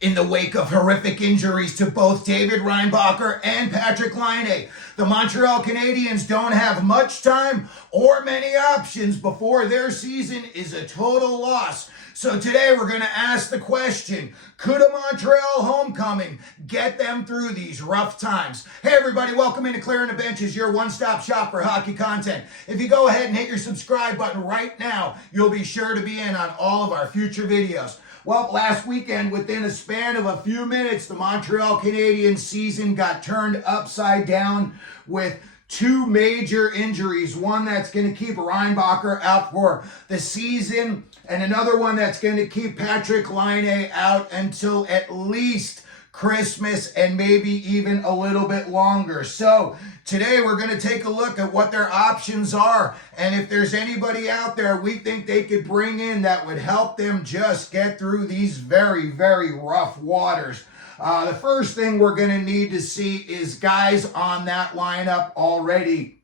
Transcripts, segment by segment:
In the wake of horrific injuries to both David Reinbacher and Patrik Laine, the Montreal Canadiens don't have much time or many options before their season is a total loss. So today we're going to ask the question, could a Montreal homecoming get them through these rough times? Hey everybody, welcome into Clearing the Benches, your one-stop shop for hockey content. If you go ahead and hit your subscribe button right now, you'll be sure to be in on all of our future videos. Well, last weekend, within a span of a few minutes, the Montreal Canadiens season got turned upside down with two major injuries. One that's going to keep Reinbacher out for the season, and another one that's going to keep Patrik Laine out until at least Christmas and maybe even a little bit longer. So today we're going to take a look at what their options are, and if there's anybody out there we think they could bring in that would help them just get through these very, very rough waters. The first thing we're going to need to see is guys on that lineup already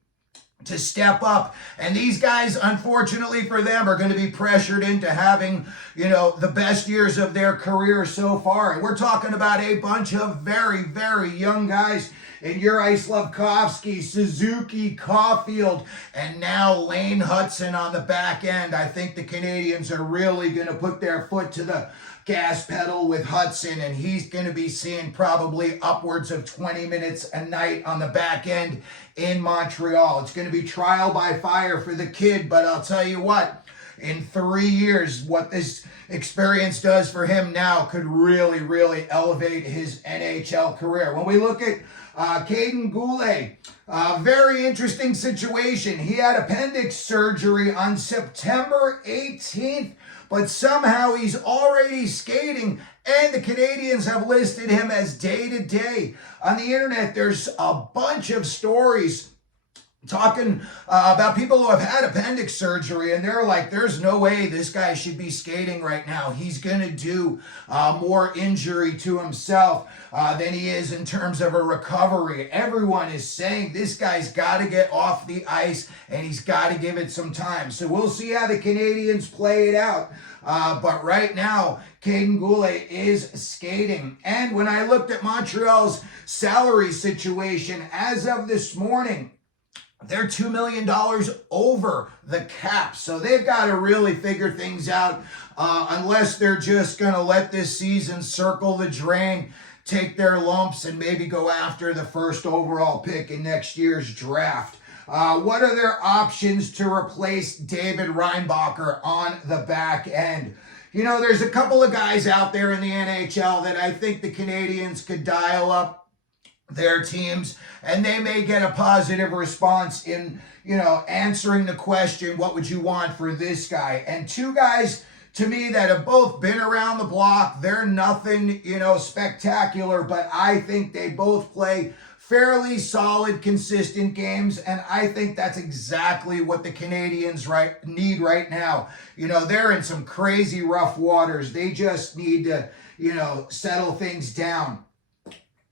to step up. And these guys, unfortunately for them, are going to be pressured into having, the best years of their career so far. And we're talking about a bunch of very, very young guys in Juraj Slafkovsky, Suzuki, Caulfield, and now Lane Hudson on the back end. I think the Canadiens are really going to put their foot to the gas pedal with Hudson, and he's going to be seeing probably upwards of 20 minutes a night on the back end in Montreal. It's going to be trial by fire for the kid, but I'll tell you what, in 3 years, what this experience does for him now could really, really elevate his NHL career. When we look at Kaden Goule, very interesting situation. He had appendix surgery on September 18th, but somehow he's already skating, and the Canadiens have listed him as day-to-day. On the internet, there's a bunch of stories talking about people who have had appendix surgery, and they're like, there's no way this guy should be skating right now. He's going to do more injury to himself than he is in terms of a recovery. Everyone is saying this guy's got to get off the ice, and he's got to give it some time. So we'll see how the Canadiens play it out. But right now, Kaden Goule is skating. And when I looked at Montreal's salary situation as of this morning, they're $2 million over the cap. So they've got to really figure things out unless they're just going to let this season circle the drain, take their lumps, and maybe go after the first overall pick in next year's draft. What are their options to replace David Reinbacher on the back end? There's a couple of guys out there in the NHL that I think the Canadiens could dial up their teams, and they may get a positive response in, answering the question, what would you want for this guy? And two guys, to me, that have both been around the block. They're nothing, spectacular, but I think they both play fairly solid, consistent games, and I think that's exactly what the Canadiens need right now. They're in some crazy rough waters. They just need to, settle things down.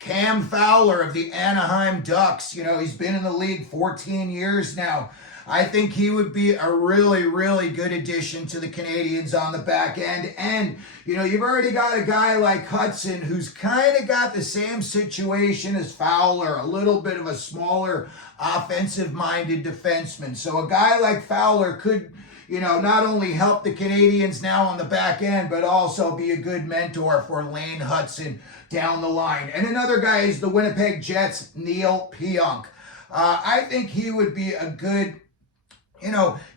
Cam Fowler of the Anaheim Ducks, he's been in the league 14 years now. I think he would be a really, really good addition to the Canadiens on the back end. And, you've already got a guy like Hudson who's kind of got the same situation as Fowler, a little bit of a smaller offensive-minded defenseman. So a guy like Fowler could, not only help the Canadiens now on the back end, but also be a good mentor for Lane Hudson down the line. And another guy is the Winnipeg Jets' Neil Pionk. I think he would be a good,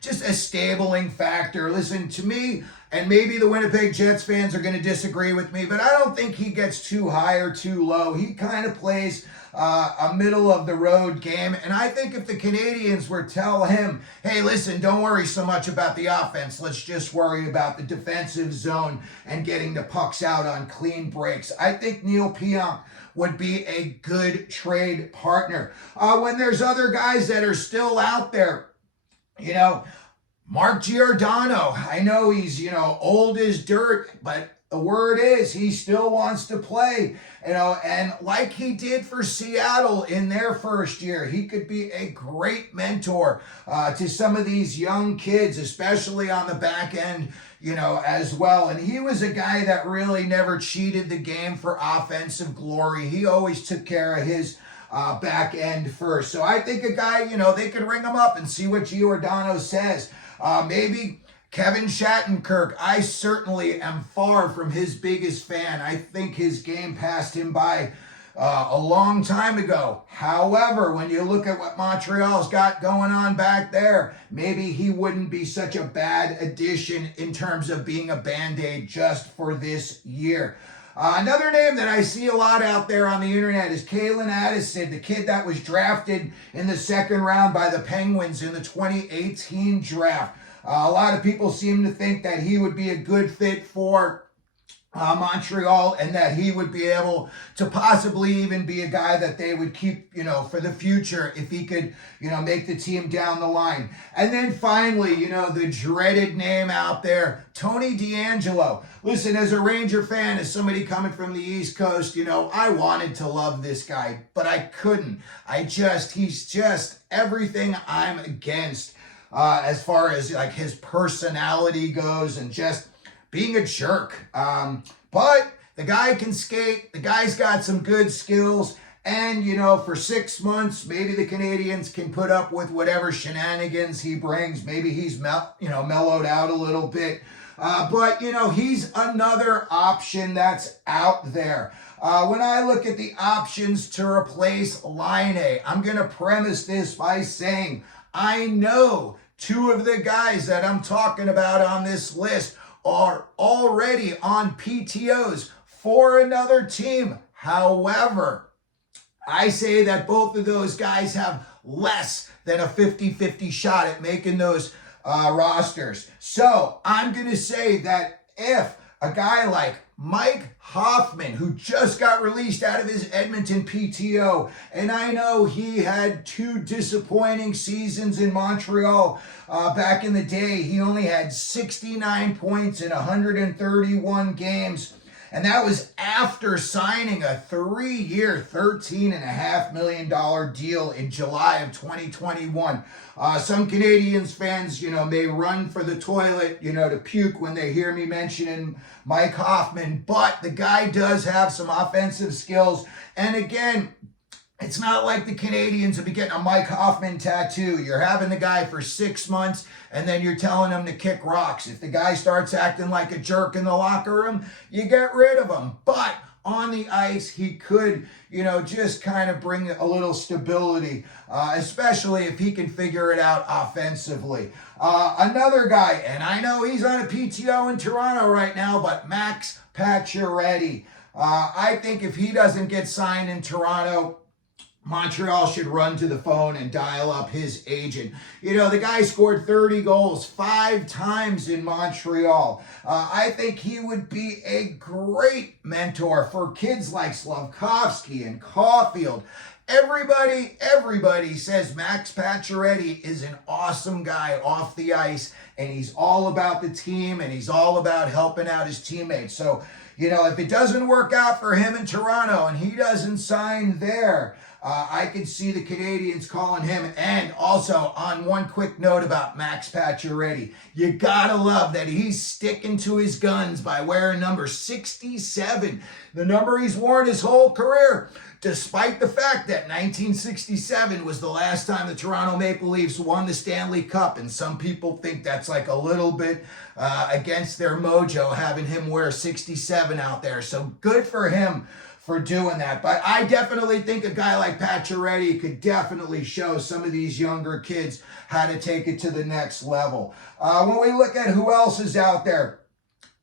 just a stabling factor. Listen, to me, and maybe the Winnipeg Jets fans are going to disagree with me, but I don't think he gets too high or too low. He kind of plays a middle-of-the-road game, and I think if the Canadiens were to tell him, hey, listen, don't worry so much about the offense. Let's just worry about the defensive zone and getting the pucks out on clean breaks. I think Neil Pionk would be a good trade partner. When there's other guys that are still out there, Mark Giordano, I know he's, old as dirt, but the word is he still wants to play, and like he did for Seattle in their first year, he could be a great mentor to some of these young kids, especially on the back end, as well. And he was a guy that really never cheated the game for offensive glory. He always took care of his back end first. So I think a guy, they could ring him up and see what Giordano says. Maybe Kevin Shattenkirk. I certainly am far from his biggest fan. I think his game passed him by a long time ago. However, when you look at what Montreal's got going on back there, maybe he wouldn't be such a bad addition in terms of being a Band-Aid just for this year. Another name that I see a lot out there on the internet is Kane Addison, the kid that was drafted in the second round by the Penguins in the 2018 draft. A lot of people seem to think that he would be a good fit for Montreal, and that he would be able to possibly even be a guy that they would keep, for the future if he could, make the team down the line. And then finally, the dreaded name out there, Tony DeAngelo. Listen, as a Ranger fan, as somebody coming from the East Coast, I wanted to love this guy, but I couldn't. He's just everything I'm against as far as like his personality goes and just being a jerk. But the guy can skate. The guy's got some good skills. And, for 6 months, maybe the Canadiens can put up with whatever shenanigans he brings. Maybe he's, mellowed out a little bit. But, he's another option that's out there. When I look at the options to replace Laine, I'm going to premise this by saying I know two of the guys that I'm talking about on this list are already on PTOs for another team. However, I say that both of those guys have less than a 50-50 shot at making those rosters. So I'm going to say that if a guy like Mike Hoffman, who just got released out of his Edmonton PTO, and I know he had 2 disappointing seasons in Montreal back in the day. He only had 69 points in 131 games, and that was after signing a 3-year, $13.5 million deal in July of 2021. Some Canadiens fans, may run for the toilet, to puke when they hear me mentioning Mike Hoffman, but the guy does have some offensive skills. And again, it's not like the Canadiens will be getting a Mike Hoffman tattoo. You're having the guy for 6 months, and then you're telling him to kick rocks. If the guy starts acting like a jerk in the locker room, you get rid of him. But on the ice, he could, just kind of bring a little stability, especially if he can figure it out offensively. Another guy, and I know he's on a PTO in Toronto right now, but Max Pacioretty. I think if he doesn't get signed in Toronto, Montreal should run to the phone and dial up his agent. The guy scored 30 goals 5 times in Montreal. I think he would be a great mentor for kids like Slavkovsky and Caulfield. Everybody says Max Pacioretty is an awesome guy off the ice, and he's all about the team, and he's all about helping out his teammates. So, if it doesn't work out for him in Toronto and he doesn't sign there, I could see the Canadiens calling him. And also, on one quick note about Max Pacioretty, you gotta love that he's sticking to his guns by wearing number 67, the number he's worn his whole career, despite the fact that 1967 was the last time the Toronto Maple Leafs won the Stanley Cup, and some people think that's like a little bit against their mojo, having him wear 67 out there. So good for him for doing that. But I definitely think a guy like Pacioretty could definitely show some of these younger kids how to take it to the next level. When we look at who else is out there,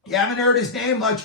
you haven't heard his name much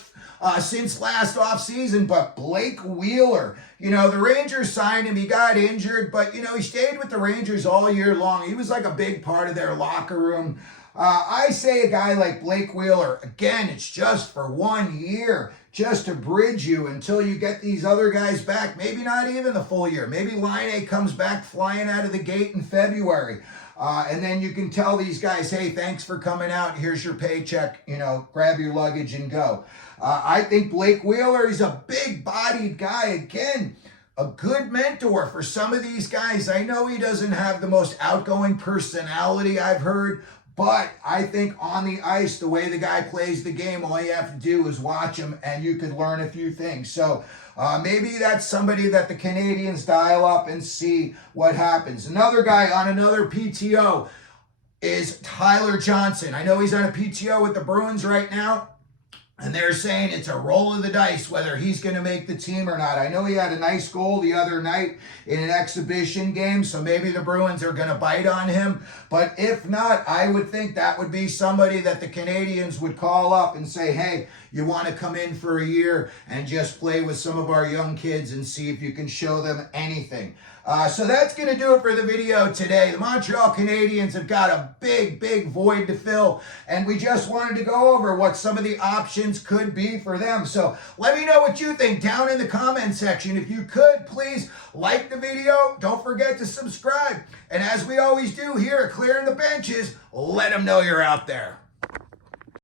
since last offseason, but Blake Wheeler. The Rangers signed him. He got injured, but, he stayed with the Rangers all year long. He was like a big part of their locker room. I say a guy like Blake Wheeler, again, it's just for 1 year, just to bridge you until you get these other guys back. Maybe not even the full year. Maybe Laine comes back flying out of the gate in February. And then you can tell these guys, hey, thanks for coming out. Here's your paycheck. Grab your luggage and go. I think Blake Wheeler is a big-bodied guy. Again, a good mentor for some of these guys. I know he doesn't have the most outgoing personality, I've heard, But I think on the ice, the way the guy plays the game, all you have to do is watch him and you could learn a few things. So maybe that's somebody that the Canadiens dial up and see what happens. Another guy on another PTO is Tyler Johnson. I know he's on a PTO with the Bruins right now, and they're saying it's a roll of the dice whether he's going to make the team or not. I know he had a nice goal the other night in an exhibition game, so maybe the Bruins are going to bite on him. But if not, I would think that would be somebody that the Canadiens would call up and say, hey, you want to come in for a year and just play with some of our young kids and see if you can show them anything. So that's going to do it for the video today. The Montreal Canadiens have got a big void to fill, and we just wanted to go over what some of the options could be for them. So let me know what you think down in the comment section. If you could, please like the video. Don't forget to subscribe. And as we always do here at Clearing the Benches, let them know you're out there.